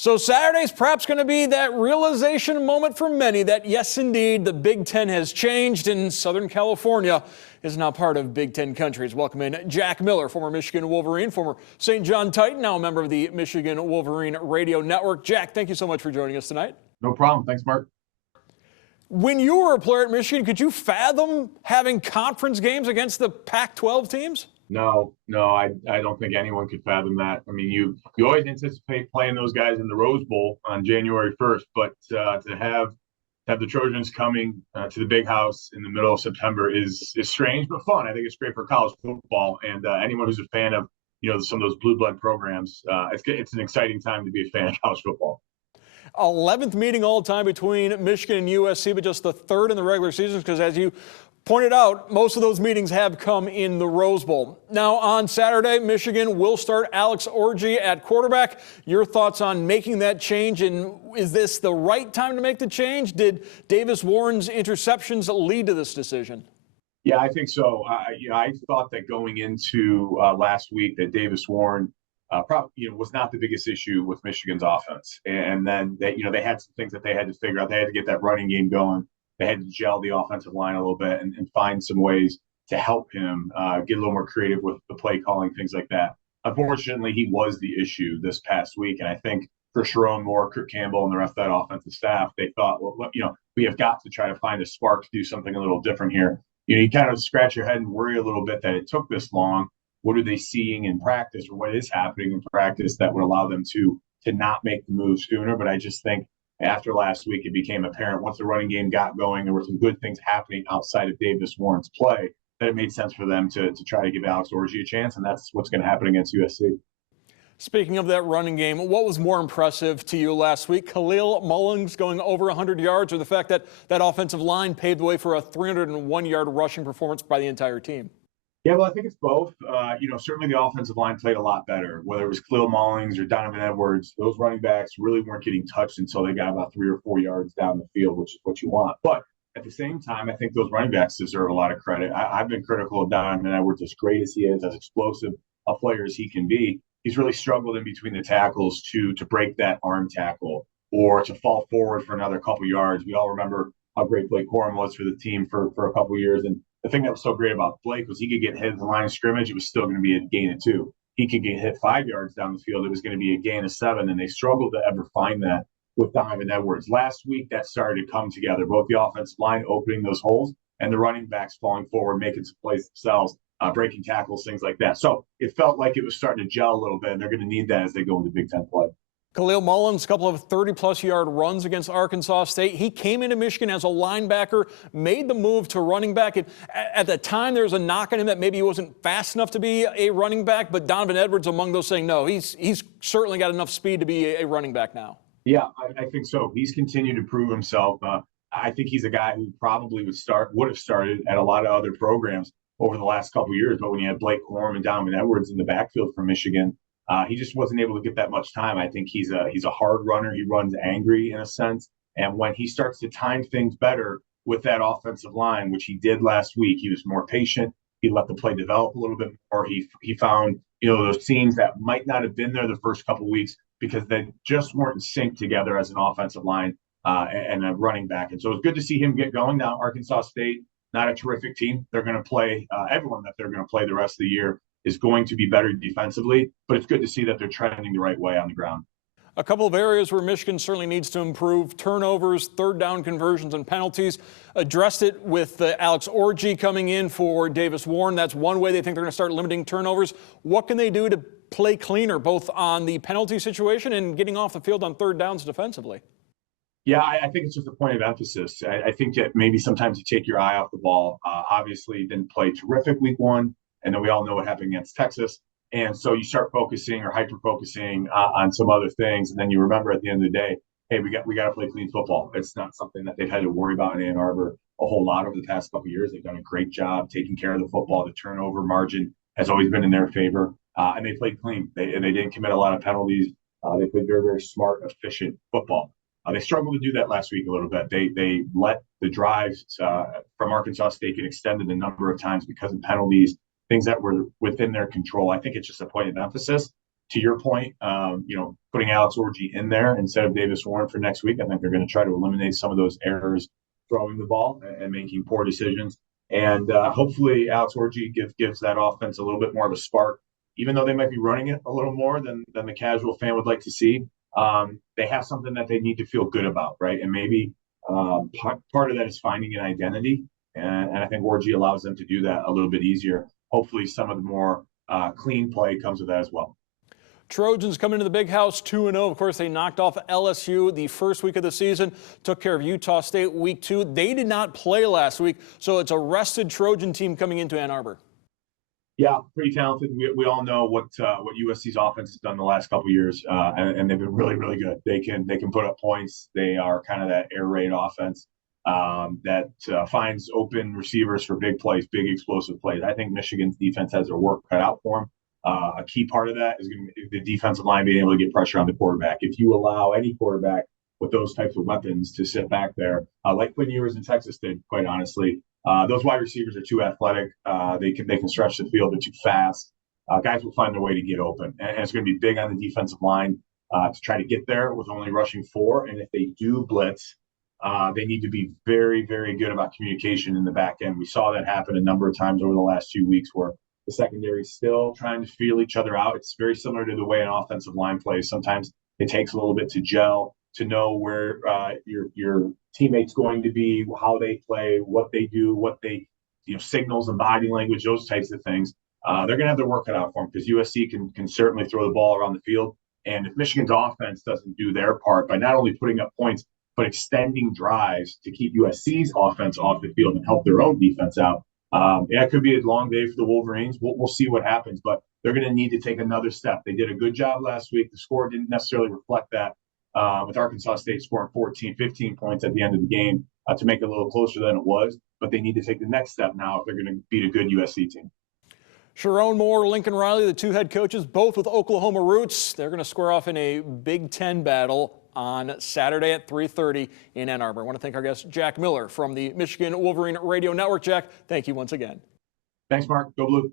So Saturday's perhaps going to be that realization moment for many that, yes, indeed, the Big Ten has changed and Southern California is now part of Big Ten countries. Welcome in Jack Miller, former Michigan Wolverine, former St. John Titan, now a member of the Michigan Wolverine Radio Network. Jack, thank you so much for joining us tonight. No problem. Thanks, Mark. When you were a player at Michigan, could you fathom having conference games against the Pac-12 teams? No, I don't think anyone could fathom that. I mean, you always anticipate playing those guys in the Rose Bowl on January 1st, but to have the Trojans coming to the Big House in the middle of September is strange but fun. I think it's great for college football, and anyone who's a fan of some of those blue blood programs, it's an exciting time to be a fan of college football. 11th meeting all time between Michigan and USC, but just the third in the regular season because, as you pointed out, most of those meetings have come in the Rose Bowl. Now, on Saturday, Michigan will start Alex Orji at quarterback. Your thoughts on making that change, and is this the right time to make the change? Did Davis Warren's interceptions lead to this decision? Yeah, I think so. I thought that going into last week that Davis Warren was not the biggest issue with Michigan's offense, and then they had some things that they had to figure out. They had to get that running game going. They had to gel the offensive line a little bit and find some ways to help him get a little more creative with the play calling, things like that. Unfortunately, he was the issue this past week, and I think for Sharon Moore, Kirk Campbell, and the rest of that offensive staff, they thought, well, we have got to try to find a spark to do something a little different here. You kind of scratch your head and worry a little bit that it took this long. What are they seeing in practice, or what is happening in practice that would allow them to not make the move sooner? But I just think after last week, it became apparent once the running game got going, there were some good things happening outside of Davis Warren's play, that it made sense for them to try to give Alex Orji a chance, and that's what's going to happen against USC. Speaking of that running game, what was more impressive to you last week? Khalil Mullings going over 100 yards, or the fact that that offensive line paved the way for a 301-yard rushing performance by the entire team? Yeah, well, I think it's both. Certainly the offensive line played a lot better, whether it was Khalil Mullings or Donovan Edwards. Those running backs really weren't getting touched until they got about 3 or 4 yards down the field, which is what you want. But at the same time, I think those running backs deserve a lot of credit. I've been critical of Donovan Edwards, as great as he is, as explosive a player as he can be. He's really struggled in between the tackles to break that arm tackle or to fall forward for another couple yards. We all remember how great Blake Corum was for the team for a couple years. And the thing that was so great about Blake was he could get hit at the line of scrimmage. It was still going to be a gain of 2. He could get hit 5 yards down the field. It was going to be a gain of 7. And they struggled to ever find that with Donovan Edwards. Last week, that started to come together, both the offensive line opening those holes and the running backs falling forward, making some plays themselves, breaking tackles, things like that. So it felt like it was starting to gel a little bit, and they're going to need that as they go into Big Ten play. Khalil Mullins, a couple of 30-plus yard runs against Arkansas State. He came into Michigan as a linebacker, made the move to running back. And at the time, there was a knock on him that maybe he wasn't fast enough to be a running back, but Donovan Edwards among those saying, no, he's certainly got enough speed to be a running back now. Yeah, I think so. He's continued to prove himself. I think he's a guy who probably would have started at a lot of other programs over the last couple of years, but when you had Blake Corum and Donovan Edwards in the backfield for Michigan, he just wasn't able to get that much time. I think he's a hard runner. He runs angry in a sense. And when he starts to time things better with that offensive line, which he did last week, he was more patient. He let the play develop a little bit more. He found, those teams that might not have been there the first couple of weeks because they just weren't in sync together as an offensive line and a running back. And so it's good to see him get going. Now, Arkansas State, not a terrific team. They're going to play everyone that they're going to play the rest of the year is going to be better defensively, but it's good to see that they're trending the right way on the ground. A couple of areas where Michigan certainly needs to improve: turnovers, third down conversions, and penalties. Addressed it with Alex Orji coming in for Davis Warren. That's one way they think they're going to start limiting turnovers. What can they do to play cleaner, both on the penalty situation and getting off the field on third downs defensively? Yeah, I think it's just a point of emphasis. I think that maybe sometimes you take your eye off the ball. Obviously, didn't play terrific week 1. And then we all know what happened against Texas. And so you start focusing or hyper-focusing on some other things. And then you remember at the end of the day, hey, we got to play clean football. It's not something that they've had to worry about in Ann Arbor a whole lot over the past couple of years. They've done a great job taking care of the football. The turnover margin has always been in their favor. And they played clean. They didn't commit a lot of penalties. They played very, very smart, efficient football. They struggled to do that last week a little bit. They let the drives from Arkansas State get extended a number of times because of penalties, things that were within their control. I think it's just a point of emphasis to your point, putting Alex Orji in there instead of Davis Warren for next week, I think they're going to try to eliminate some of those errors throwing the ball and making poor decisions. And hopefully Alex Orji gives that offense a little bit more of a spark, even though they might be running it a little more than the casual fan would like to see. They have something that they need to feel good about, right? And maybe part of that is finding an identity. And I think Orji allows them to do that a little bit easier. Hopefully some of the more clean play comes with that as well. Trojans come into the Big House 2-0. Of course, they knocked off LSU the first week of the season, took care of Utah State week 2. They did not play last week, so it's a rested Trojan team coming into Ann Arbor. Yeah, pretty talented. We all know what USC's offense has done the last couple of years, and they've been really, really good. They can put up points. They are kind of that air raid offense that finds open receivers for big plays, big explosive plays. I think Michigan's defense has their work cut out for them. A key part of that is going to be the defensive line being able to get pressure on the quarterback. If you allow any quarterback with those types of weapons to sit back there, like Quinn Ewers in Texas did, quite honestly, those wide receivers are too athletic. They can stretch the field. They're too fast. Guys will find their way to get open, and it's going to be big on the defensive line to try to get there with only rushing 4. And if they do blitz, they need to be very, very good about communication in the back end. We saw that happen a number of times over the last 2 weeks where the secondary is still trying to feel each other out. It's very similar to the way an offensive line plays. Sometimes it takes a little bit to gel, to know where your teammate's going to be, how they play, what they do, what they, signals and body language, those types of things. They're going to have their work cut out for them because USC can certainly throw the ball around the field. And if Michigan's offense doesn't do their part by not only putting up points, but extending drives to keep USC's offense off the field and help their own defense out, it could be a long day for the Wolverines. We'll see what happens, but they're going to need to take another step. They did a good job last week. The score didn't necessarily reflect that, with Arkansas State scoring 14, 15 points at the end of the game to make it a little closer than it was. But they need to take the next step now if they're going to beat a good USC team. Sharon Moore, Lincoln Riley, the 2 head coaches, both with Oklahoma roots. They're going to square off in a Big Ten battle on Saturday at 3:30 in Ann Arbor. I want to thank our guest, Jack Miller from the Michigan Wolverine Radio Network. Jack, thank you once again. Thanks, Mark. Go Blue.